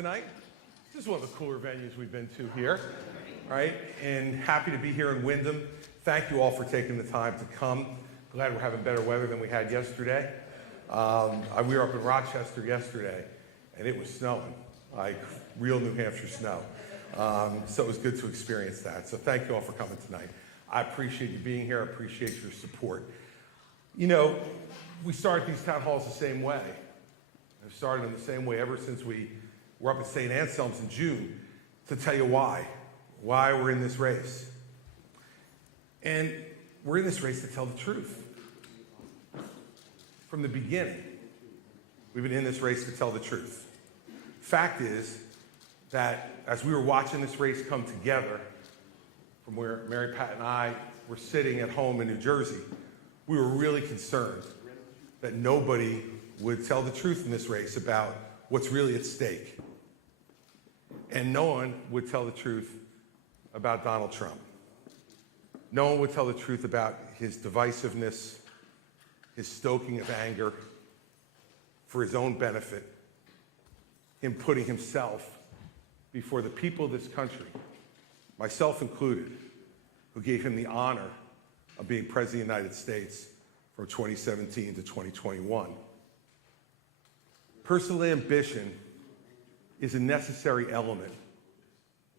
tonight. This is one of the cooler venues we've been to here, right? And happy to be here in Wyndham. Thank you all for taking the time to come. Glad we're having better weather than we had yesterday. We were up in Rochester yesterday, and it was snowing, like real New Hampshire snow. So it was good to experience that. So thank you all for coming tonight. I appreciate you being here. I appreciate your support. You know, we started these town halls the same way. I've started them the same way ever since we were up at St. Anselm's in June, to tell you why we're in this race. And we're in this race to tell the truth. From the beginning, we've been in this race to tell the truth. Fact is that as we were watching this race come together, from where Mary Pat and I were sitting at home in New Jersey, we were really concerned that nobody would tell the truth in this race about what's really at stake. And no one would tell the truth about Donald Trump. No one would tell the truth about his divisiveness, his stoking of anger for his own benefit, him putting himself before the people of this country, myself included, who gave him the honor of being President of the United States from 2017 to 2021. Personal ambition is a necessary element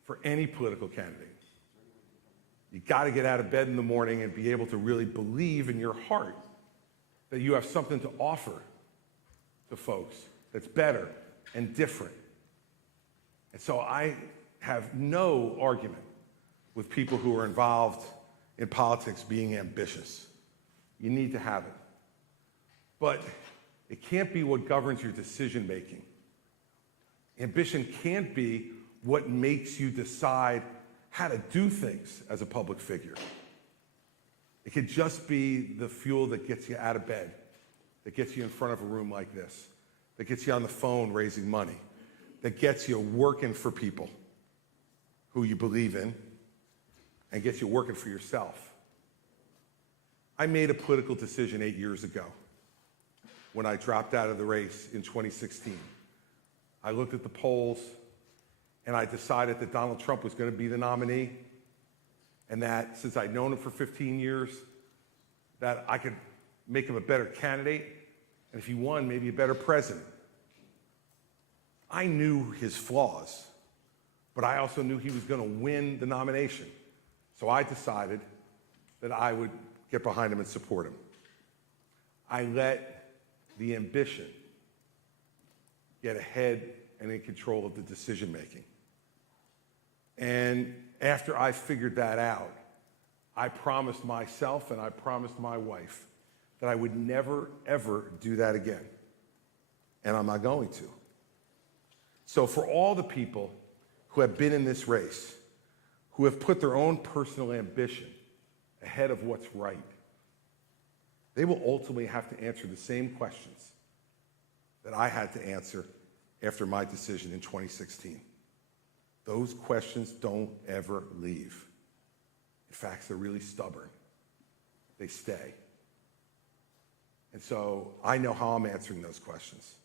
for any political candidate. You got to get out of bed in the morning and be able to really believe in your heart that you have something to offer to folks that's better and different. And so I have no argument with people who are involved in politics being ambitious. You need to have it. But it can't be what governs your decision making. Ambition can't be what makes you decide how to do things as a public figure. It could just be the fuel that gets you out of bed, that gets you in front of a room like this, that gets you on the phone raising money, that gets you working for people who you believe in, and gets you working for yourself. I made a political decision 8 years ago when I dropped out of the race in 2016. I looked at the polls, and I decided that Donald Trump was going to be the nominee, and that since I'd known him for 15 years, that I could make him a better candidate, and if he won, maybe a better president. I knew his flaws, but I also knew he was going to win the nomination. So I decided that I would get behind him and support him. I let the ambition get ahead and in control of the decision making. And after I figured that out, I promised myself and I promised my wife that I would never, ever do that again. And I'm not going to. So for all the people who have been in this race, who have put their own personal ambition ahead of what's right, they will ultimately have to answer the same questions that I had to answer after my decision in 2016. Those questions don't ever leave. In fact, they're really stubborn. They stay. And so I know how I'm answering those questions.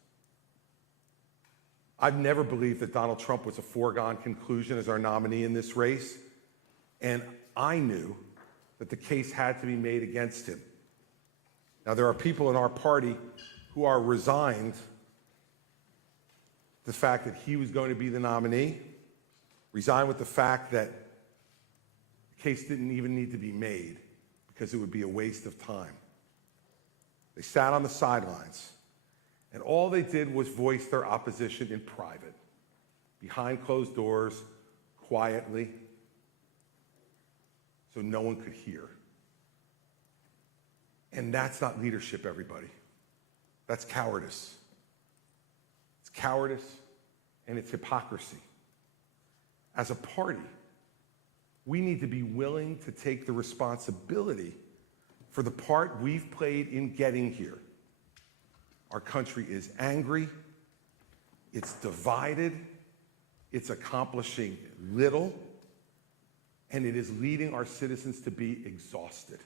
I've never believed that Donald Trump was a foregone conclusion as our nominee in this race, and I knew that the case had to be made against him. Now, there are people in our party who are resigned to the fact that he was going to be the nominee, resigned with the fact that the case didn't even need to be made because it would be a waste of time. They sat on the sidelines, and all they did was voice their opposition in private, behind closed doors, quietly, so no one could hear. And that's not leadership, everybody. That's cowardice. It's cowardice and it's hypocrisy. As a party, we need to be willing to take the responsibility for the part we've played in getting here. Our country is angry, it's divided, it's accomplishing little, and it is leading our citizens to be exhausted.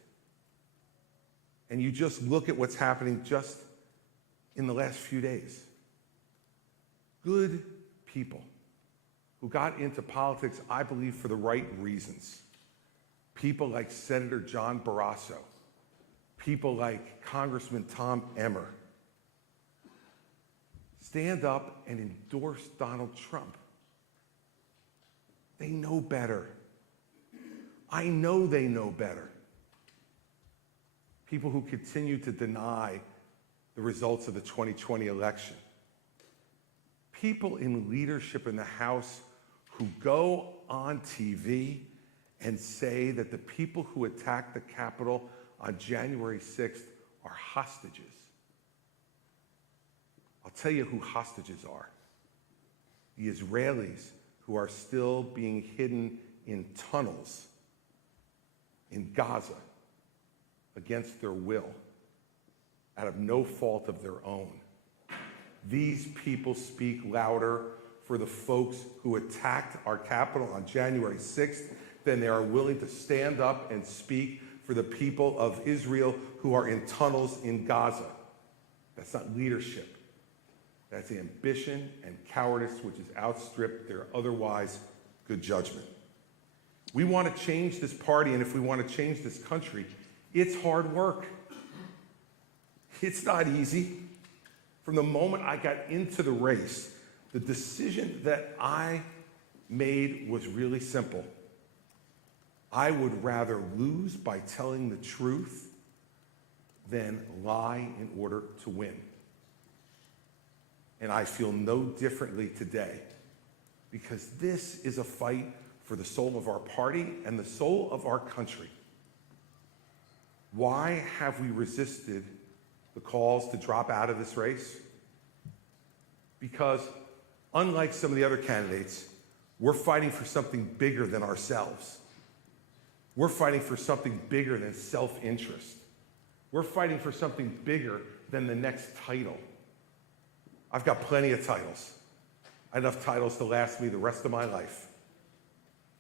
And you just look at what's happening just in the last few days. Good people who got into politics, I believe, for the right reasons. People like Senator John Barrasso, people like Congressman Tom Emmer, stand up and endorse Donald Trump. They know better. I know they know better. People who continue to deny the results of the 2020 election. People in leadership in the House who go on TV and say that the people who attacked the Capitol on January 6th are hostages. I'll tell you who hostages are. The Israelis who are still being hidden in tunnels in Gaza against their will, out of no fault of their own. These people speak louder for the folks who attacked our Capitol on January 6th than they are willing to stand up and speak for the people of Israel who are in tunnels in Gaza. That's not leadership. That's ambition and cowardice, which has outstripped their otherwise good judgment. We want to change this party, and if we want to change this country, it's hard work. It's not easy. From the moment I got into the race, the decision that I made was really simple. I would rather lose by telling the truth than lie in order to win. And I feel no differently today, because this is a fight for the soul of our party and the soul of our country. Why have we resisted the calls to drop out of this race? Because unlike some of the other candidates, we're fighting for something bigger than ourselves. We're fighting for something bigger than self-interest. We're fighting for something bigger than the next title. I've got plenty of titles. I have enough titles to last me the rest of my life.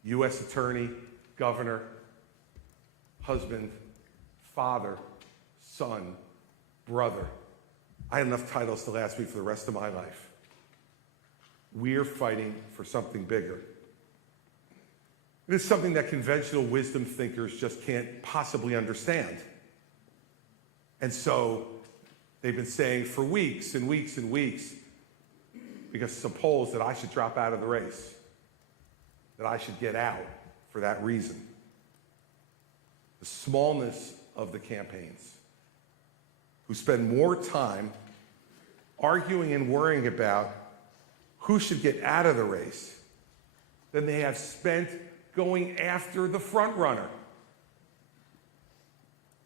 U.S. Attorney, Governor, husband, father, son, brother. I have enough titles to last me for the rest of my life. We're fighting for something bigger. It is something that conventional wisdom thinkers just can't possibly understand. And so they've been saying for weeks and weeks and weeks, because some polls, that I should drop out of the race, that I should get out for that reason. The smallness of the campaigns, who spend more time arguing and worrying about who should get out of the race than they have spent going after the front runner.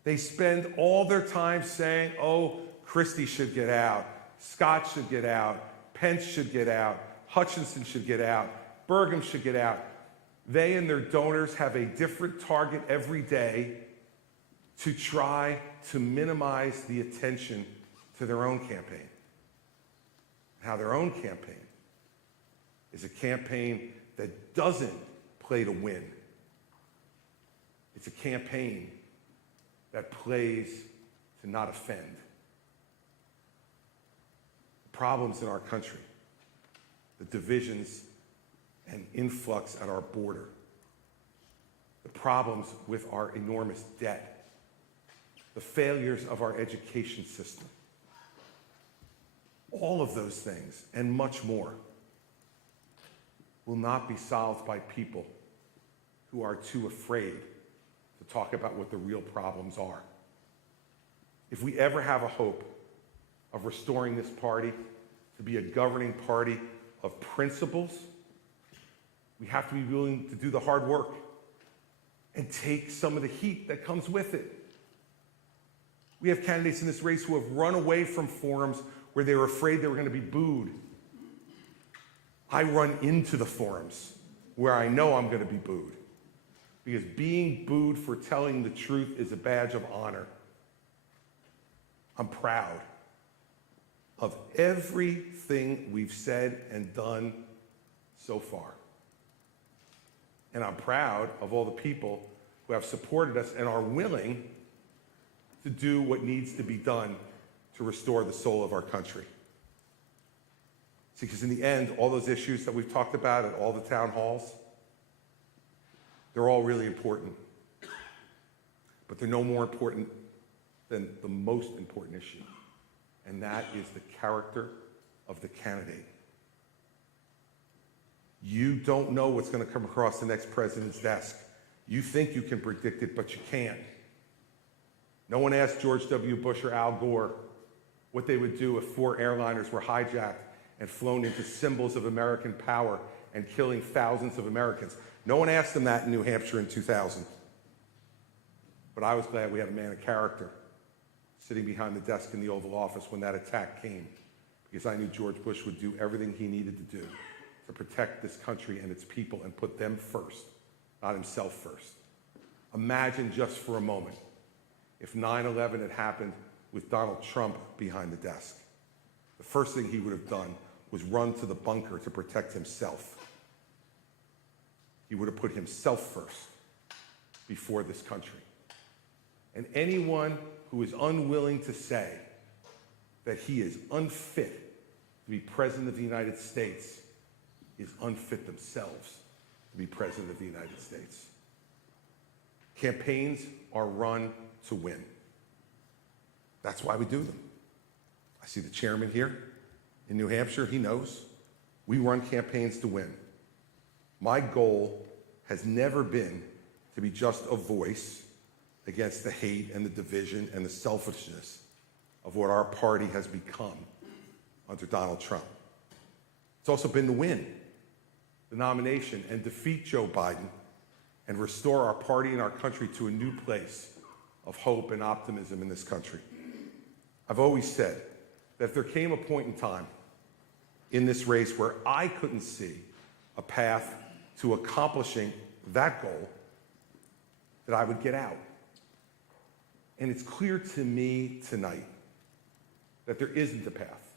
They spend all their time saying, oh, Christie should get out, Scott should get out, Pence should get out, Hutchinson should get out, Burgum should get out. They and their donors have a different target every day to try to minimize the attention to their own campaign. How their own campaign is a campaign that doesn't play to win. It's a campaign that plays to not offend. The problems in our country, the divisions and influx at our border, the problems with our enormous debt, the failures of our education system, all of those things and much more will not be solved by people who are too afraid to talk about what the real problems are. If we ever have a hope of restoring this party to be a governing party of principles, we have to be willing to do the hard work and take some of the heat that comes with it. We have candidates in this race who have run away from forums where they were afraid they were going to be booed. I run into the forums where I know I'm going to be booed, because being booed for telling the truth is a badge of honor. I'm proud of everything we've said and done so far. And I'm proud of all the people who have supported us and are willing to do what needs to be done to restore the soul of our country. See, because in the end, all those issues that we've talked about at all the town halls, they're all really important. But they're no more important than the most important issue, and that is the character of the candidate. You don't know what's going to come across the next president's desk. You think you can predict it, but you can't. No one asked George W. Bush or Al Gore what they would do if 4 airliners were hijacked and flown into symbols of American power and killing thousands of Americans. No one asked them that in New Hampshire in 2000. But I was glad we had a man of character sitting behind the desk in the Oval Office when that attack came, because I knew George Bush would do everything he needed to do to protect this country and its people and put them first, not himself first. Imagine just for a moment if 9/11 had happened with Donald Trump behind the desk. The first thing he would have done was run to the bunker to protect himself. He would have put himself first before this country. And anyone who is unwilling to say that he is unfit to be president of the United States is unfit themselves to be president of the United States. Campaigns are run to win. That's why we do them. I see the chairman here in New Hampshire, he knows. We run campaigns to win. My goal has never been to be just a voice against the hate and the division and the selfishness of what our party has become under Donald Trump. It's also been to win the nomination and defeat Joe Biden and restore our party and our country to a new place of hope and optimism in this country. I've always said that if there came a point in time in this race where I couldn't see a path to accomplishing that goal, that I would get out. And it's clear to me tonight that there isn't a path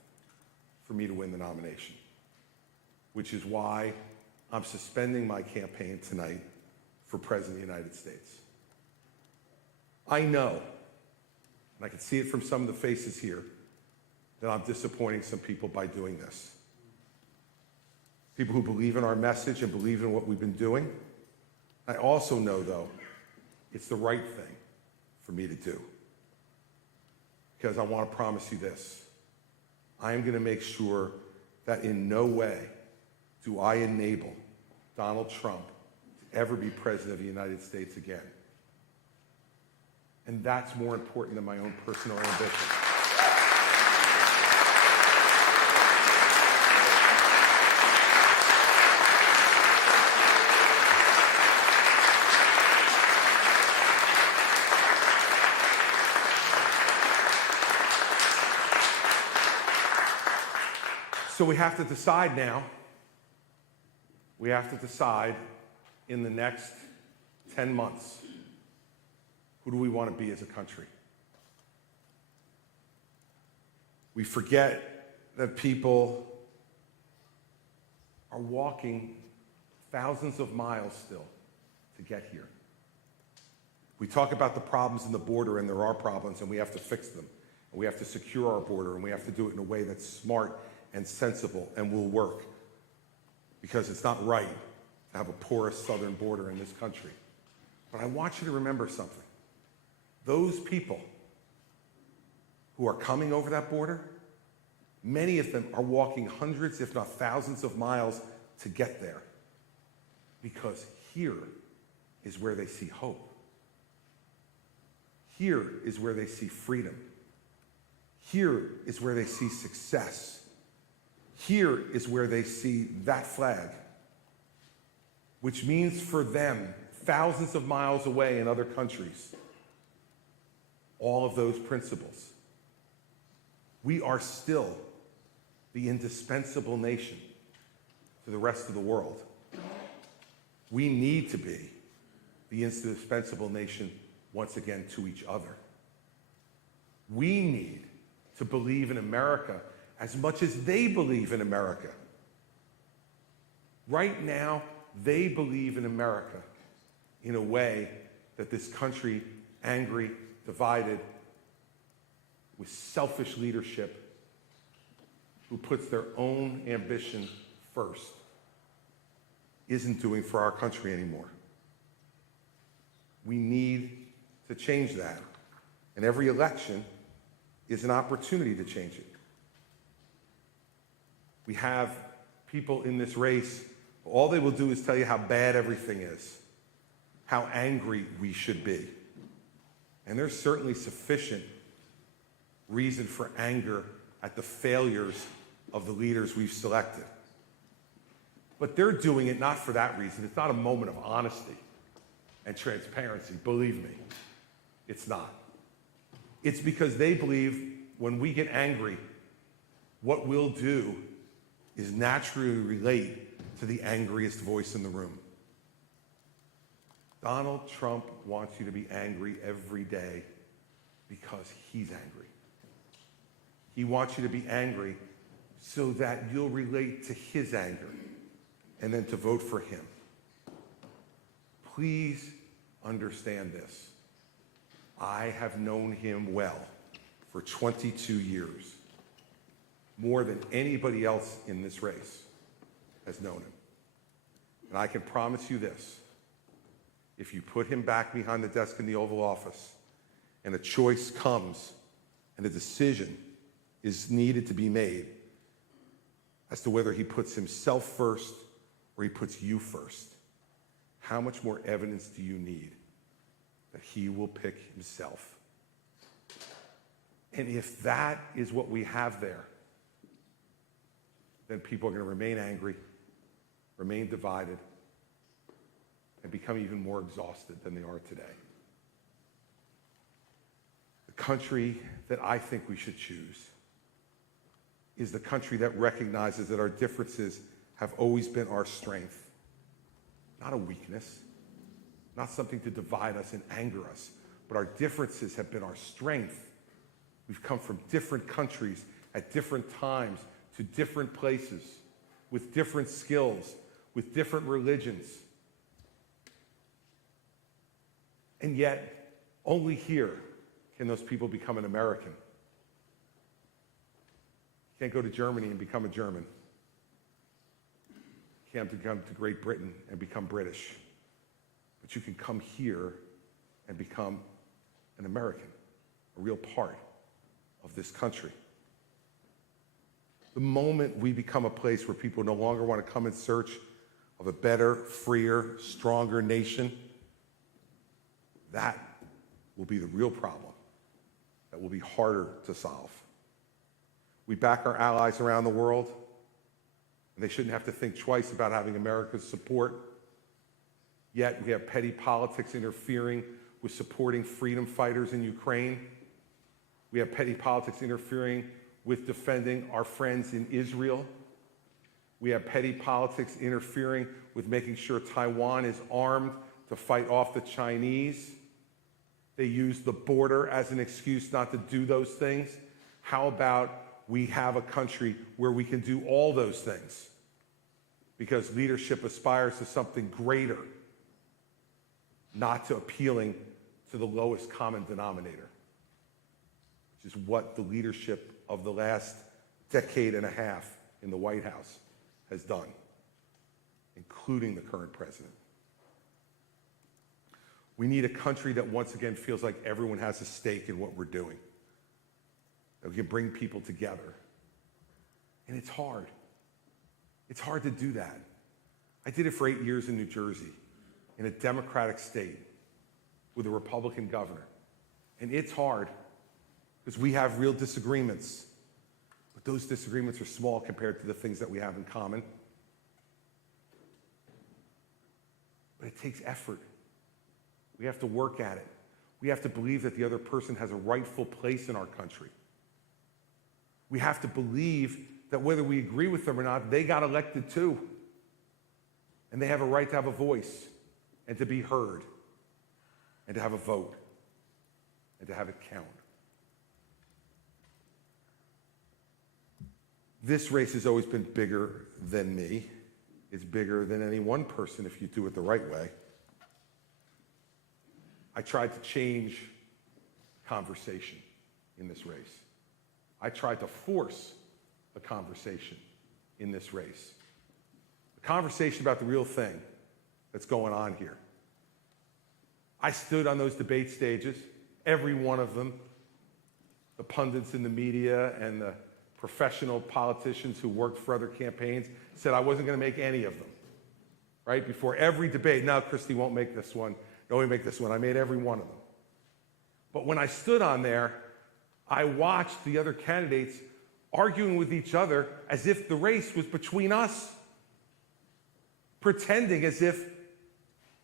for me to win the nomination, which is why I'm suspending my campaign tonight for President of the United States. I know, and I can see it from some of the faces here, that I'm disappointing some people by doing this. People who believe in our message and believe in what we've been doing. I also know, though, it's the right thing for me to do. Because I want to promise you this. I am going to make sure that in no way do I enable Donald Trump to ever be president of the United States again. And that's more important than my own personal ambition. So we have to decide now. We have to decide in the next 10 months, who do we want to be as a country? We forget that people are walking thousands of miles still to get here. We talk about the problems in the border, and there are problems, and we have to fix them. And we have to secure our border, and we have to do it in a way that's smart and sensible and will work, because it's not right to have a porous southern border in this country. But I want you to remember something. Those people who are coming over that border, many of them are walking hundreds, if not thousands of miles to get there, because here is where they see hope. Here is where they see freedom. Here is where they see success. Here is where they see that flag, which means for them, thousands of miles away in other countries, all of those principles. We are still the indispensable nation to the rest of the world. We need to be the indispensable nation once again to each other. We need to believe in America as much as they believe in America. Right now, they believe in America in a way that this country, angry, divided, with selfish leadership, who puts their own ambition first isn't doing for our country anymore. We need to change that. And every election is an opportunity to change it. We have people in this race, all they will do is tell you how bad everything is, how angry we should be. And there's certainly sufficient reason for anger at the failures of the leaders we've selected. But they're doing it not for that reason. It's not a moment of honesty and transparency, believe me. It's not. It's because they believe when we get angry, what we'll do is naturally relate to the angriest voice in the room. Donald Trump wants you to be angry every day because he's angry. He wants you to be angry so that you'll relate to his anger and then to vote for him. Please understand this. I have known him well for 22 years, more than anybody else in this race has known him. And I can promise you this, if you put him back behind the desk in the Oval Office and a choice comes and a decision is needed to be made as to whether he puts himself first or he puts you first, how much more evidence do you need that he will pick himself? And if that is what we have there, then people are going to remain angry, remain divided, and become even more exhausted than they are today. The country that I think we should choose is the country that recognizes that our differences have always been our strength, not a weakness, not something to divide us and anger us, but our differences have been our strength. We've come from different countries at different times to different places with different skills, with different religions. And yet, only here can those people become an American. You can't go to Germany and become a German. You can't come to Great Britain and become British. But you can come here and become an American, a real part of this country. The moment we become a place where people no longer want to come in search of a better, freer, stronger nation, that will be the real problem that will be harder to solve. We back our allies around the world, and they shouldn't have to think twice about having America's support. Yet we have petty politics interfering with supporting freedom fighters in Ukraine. We have petty politics interfering with defending our friends in Israel. We have petty politics interfering with making sure Taiwan is armed to fight off the Chinese. They use the border as an excuse not to do those things. How about we have a country where we can do all those things? Because leadership aspires to something greater, not to appealing to the lowest common denominator, which is what the leadership of the last decade and a half in the White House has done, including the current president. We need a country that once again feels like everyone has a stake in what we're doing, that we can bring people together. And it's hard. It's hard to do that. I did it for 8 years in New Jersey, in a Democratic state, with a Republican governor. And it's hard, because we have real disagreements. But those disagreements are small compared to the things that we have in common. But it takes effort. We have to work at it. We have to believe that the other person has a rightful place in our country. We have to believe that whether we agree with them or not, they got elected too. And they have a right to have a voice and to be heard and to have a vote and to have it count. This race has always been bigger than me. It's bigger than any one person if you do it the right way. I tried to change conversation in this race. I tried to force a conversation in this race. A conversation about the real thing that's going on here. I stood on those debate stages, every one of them. The pundits in the media and the professional politicians who worked for other campaigns said I wasn't going to make any of them. Right? Before every debate, no, Christie won't make this one. No, we make this one. I made every one of them. But when I stood on there, I watched the other candidates arguing with each other as if the race was between us, pretending as if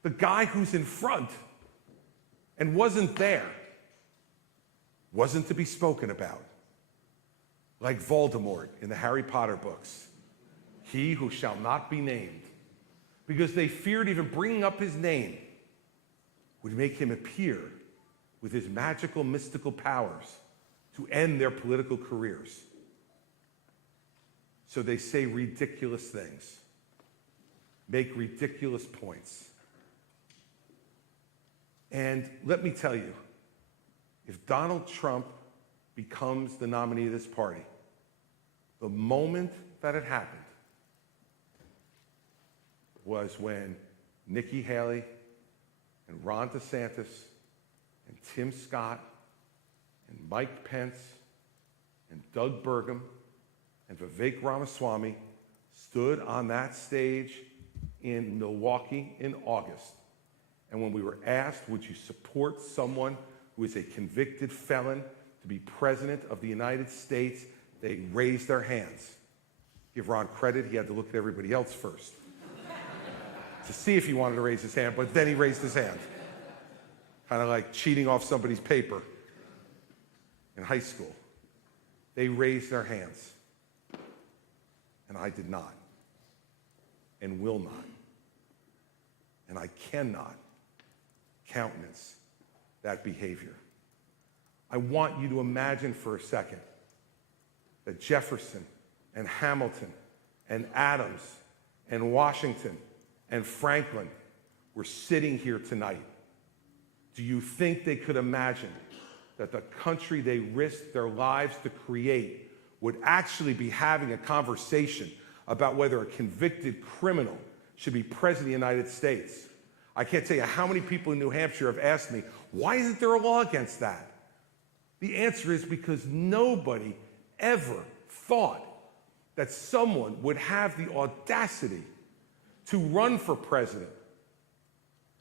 the guy who's in front and wasn't there wasn't to be spoken about. Like Voldemort in the Harry Potter books, he who shall not be named, because they feared even bringing up his name would make him appear with his magical, mystical powers to end their political careers. So they say ridiculous things, make ridiculous points. And let me tell you, if Donald Trump becomes the nominee of this party, the moment that it happened was when Nikki Haley and Ron DeSantis and Tim Scott and Mike Pence and Doug Burgum and Vivek Ramaswamy stood on that stage in Milwaukee in August. And when we were asked, would you support someone who is a convicted felon to be president of the United States, they raised their hands. Give Ron credit, he had to look at everybody else first to see if he wanted to raise his hand, but then he raised his hand. Kind of like cheating off somebody's paper in high school. They raised their hands, and I did not, and will not, and I cannot countenance that behavior. I want you to imagine for a second that Jefferson and Hamilton and Adams and Washington and Franklin were sitting here tonight. Do you think they could imagine that the country they risked their lives to create would actually be having a conversation about whether a convicted criminal should be president of the United States? I can't tell you how many people in New Hampshire have asked me, why isn't there a law against that? The answer is because nobody ever thought that someone would have the audacity to run for president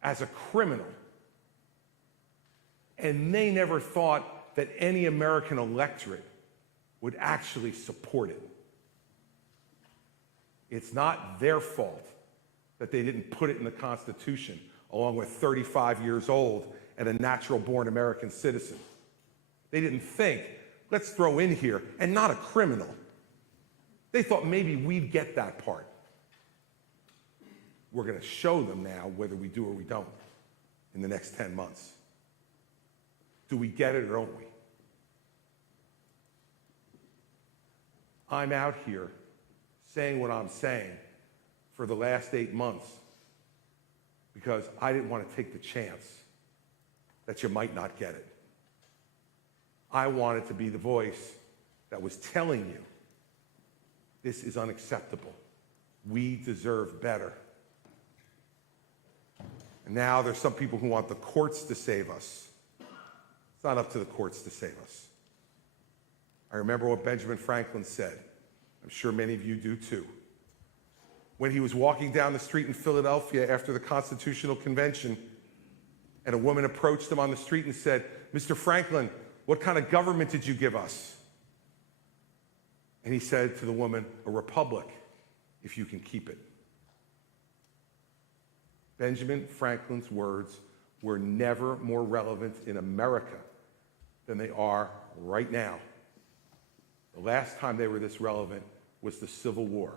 as a criminal. And they never thought that any American electorate would actually support it. It's not their fault that they didn't put it in the Constitution along with 35 years old and a natural-born American citizen. They didn't think, let's throw in here, and not a criminal. They thought maybe we'd get that part. We're going to show them now whether we do or we don't in the next 10 months. Do we get it or don't we? I'm out here saying what I'm saying for the last 8 months because I didn't want to take the chance that you might not get it. I wanted to be the voice that was telling you, this is unacceptable. We deserve better. And now there's some people who want the courts to save us. It's not up to the courts to save us. I remember what Benjamin Franklin said. I'm sure many of you do too. When he was walking down the street in Philadelphia after the Constitutional Convention, and a woman approached him on the street and said, Mr. Franklin, what kind of government did you give us? And he said to the woman, a republic, if you can keep it. Benjamin Franklin's words were never more relevant in America than they are right now. The last time they were this relevant was the Civil War,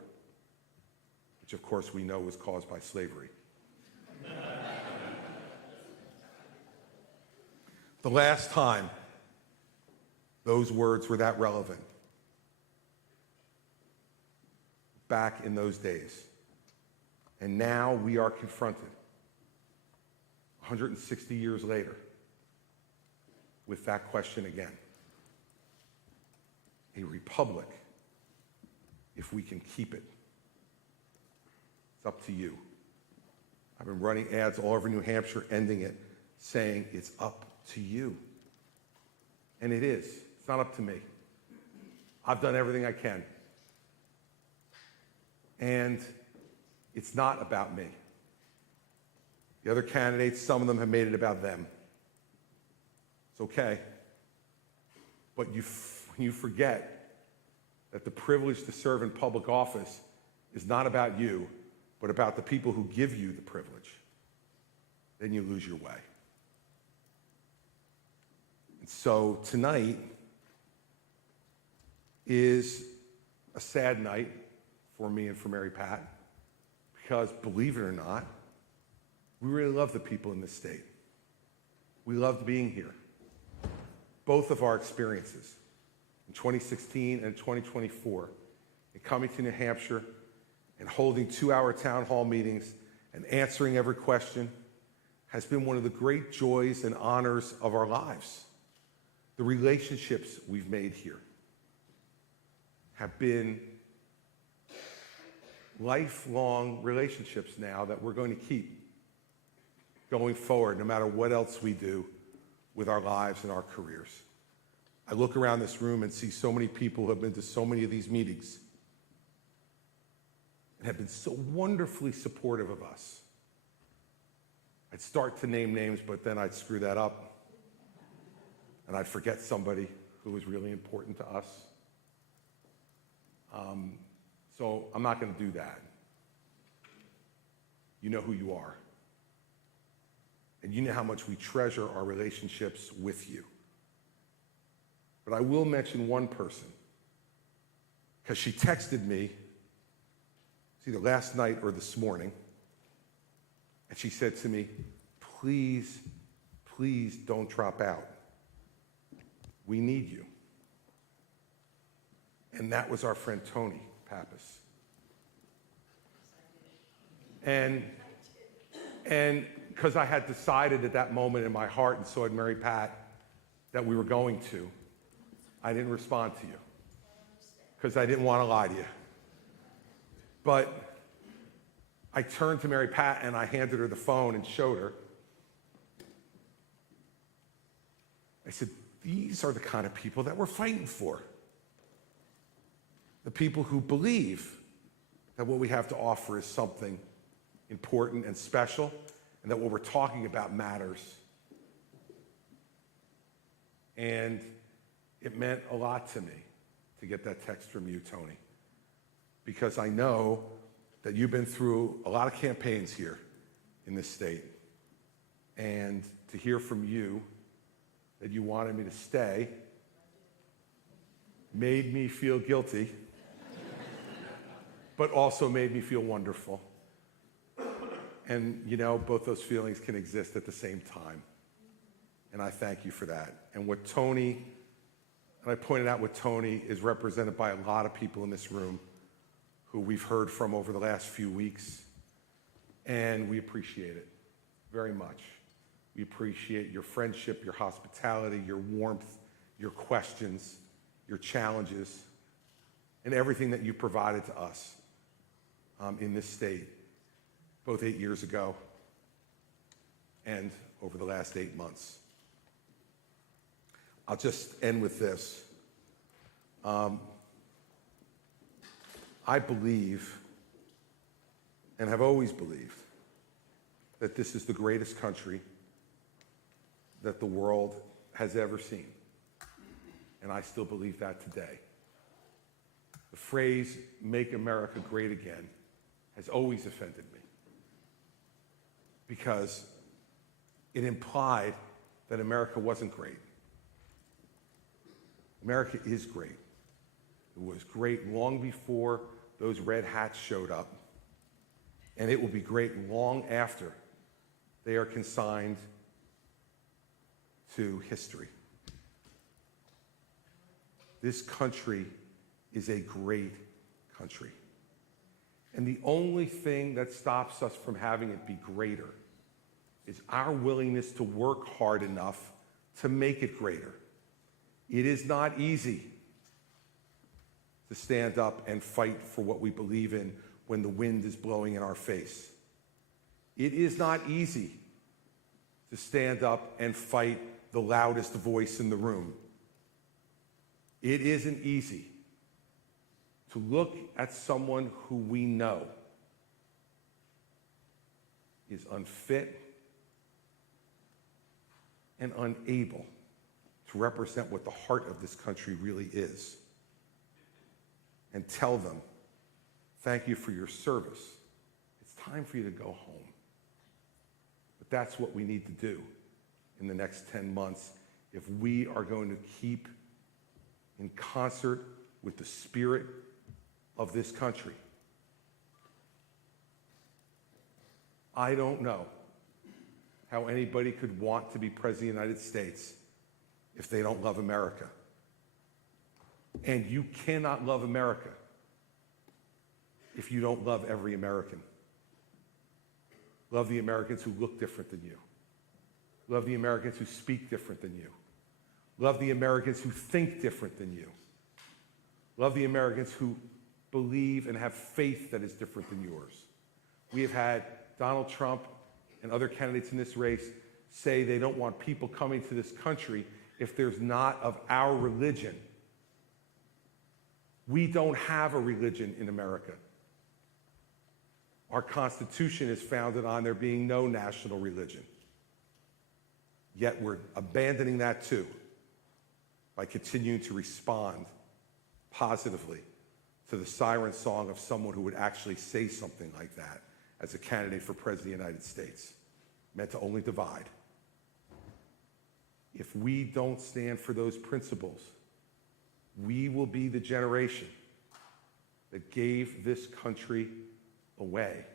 which of course we know was caused by slavery. The last time those words were that relevant, back in those days. And now we are confronted, 160 years later, with that question again. A republic if we can keep it. It's up to you. I've been running ads all over New Hampshire, ending it, saying it's up to you. And it is. It's not up to me. I've done everything I can. And it's not about me. The other candidates, some of them have made it about them. It's okay. But you forget that the privilege to serve in public office is not about you, but about the people who give you the privilege. Then you lose your way. And so tonight is a sad night for me and for Mary Pat, because believe it or not, we really love the people in this state. We loved being here. Both of our experiences, in 2016 and 2024, in coming to New Hampshire and holding 2-hour town hall meetings and answering every question, has been one of the great joys and honors of our lives. The relationships we've made here have been lifelong relationships now that we're going to keep going forward, no matter what else we do with our lives and our careers. I look around this room and see so many people who have been to so many of these meetings and have been so wonderfully supportive of us. I'd start to name names, but then I'd screw that up, and I'd forget somebody who was really important to us. So I'm not going to do that. You know who you are. And you know how much we treasure our relationships with you. But I will mention one person, because she texted me, it's either last night or this morning, and she said to me, please, please don't drop out. We need you. And that was our friend Tony Pappas. And because I had decided at that moment in my heart, and so had Mary Pat, that we were going to, I didn't respond to you because I didn't want to lie to you. But I turned to Mary Pat and I handed her the phone and showed her. I said, these are the kind of people that we're fighting for. The people who believe that what we have to offer is something important and special, and that what we're talking about matters. And it meant a lot to me to get that text from you, Tony, because I know that you've been through a lot of campaigns here in this state, and to hear from you that you wanted me to stay made me feel guilty, but also made me feel wonderful. And, you know, both those feelings can exist at the same time. And I thank you for that. And what Tony, and I pointed out what Tony is represented by a lot of people in this room who we've heard from over the last few weeks. And we appreciate it very much. We appreciate your friendship, your hospitality, your warmth, your questions, your challenges, and everything that you provided to us in this state, both 8 years ago and over the last 8 months. I'll just end with this. I believe, and have always believed, that this is the greatest country that the world has ever seen. And I still believe that today. The phrase, "Make America Great Again," has always offended me, because it implied that America wasn't great. America is great. It was great long before those red hats showed up, and it will be great long after they are consigned to history. This country is a great country. And the only thing that stops us from having it be greater is our willingness to work hard enough to make it greater. It is not easy. to stand up and fight for what we believe in when the wind is blowing in our face. It is not easy to stand up and fight the loudest voice in the room. It isn't easy to look at someone who we know is unfit and unable to represent what the heart of this country really is, and tell them, thank you for your service. It's time for you to go home. But that's what we need to do in the next 10 months if we are going to keep in concert with the spirit of this country. I don't know how anybody could want to be president of the United States if they don't love America. And you cannot love America if you don't love every American. Love the Americans who look different than you. Love the Americans who speak different than you. Love the Americans who think different than you. Love the Americans who believe and have faith that is different than yours. We have had Donald Trump and other candidates in this race say they don't want people coming to this country if there's not of our religion. We don't have a religion in America. Our Constitution is founded on there being no national religion. Yet we're abandoning that too by continuing to respond positively to the siren song of someone who would actually say something like that as a candidate for President of the United States, meant to only divide. If we don't stand for those principles, we will be the generation that gave this country away.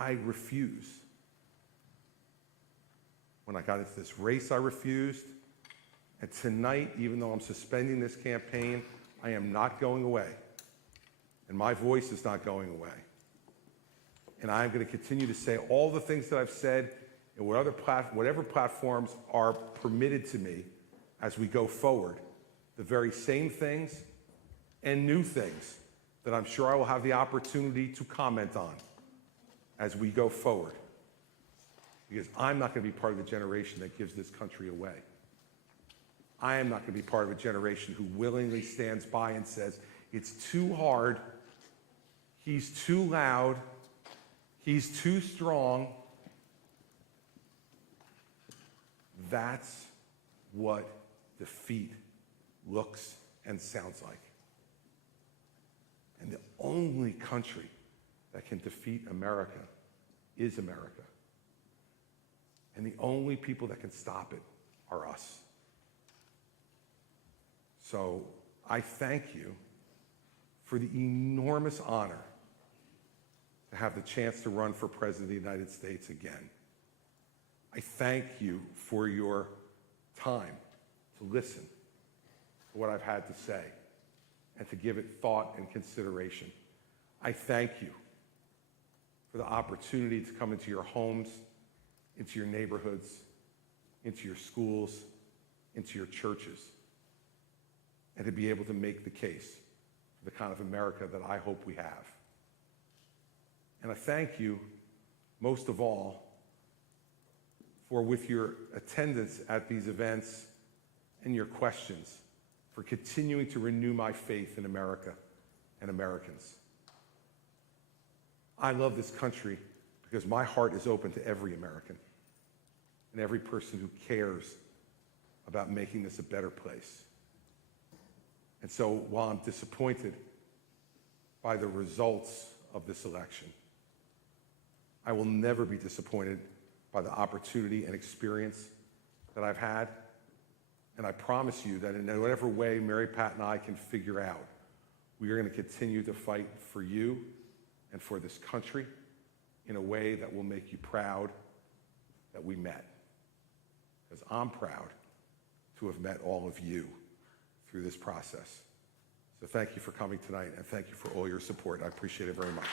I refuse. When I got into this race, I refused. And tonight, even though I'm suspending this campaign, I am not going away. And my voice is not going away. And I'm going to continue to say all the things that I've said and whatever platforms are permitted to me as we go forward. The very same things and new things that I'm sure I will have the opportunity to comment on as we go forward. Because I'm not going to be part of the generation that gives this country away. I am not going to be part of a generation who willingly stands by and says, it's too hard, he's too loud, he's too strong. That's what defeat looks and sounds like. And the only country that can defeat America is America. And the only people that can stop it are us. So I thank you for the enormous honor to have the chance to run for President of the United States again. I thank you for your time to listen to what I've had to say and to give it thought and consideration. I thank you for the opportunity to come into your homes, into your neighborhoods, into your schools, into your churches, and to be able to make the case for the kind of America that I hope we have. And I thank you, most of all, for with your attendance at these events and your questions, for continuing to renew my faith in America and Americans. I love this country because my heart is open to every American and every person who cares about making this a better place. And so while I'm disappointed by the results of this election, I will never be disappointed by the opportunity and experience that I've had. And I promise you that in whatever way Mary Pat and I can figure out, we are going to continue to fight for you and for this country in a way that will make you proud that we met. Because I'm proud to have met all of you through this process. So thank you for coming tonight, and thank you for all your support. I appreciate it very much.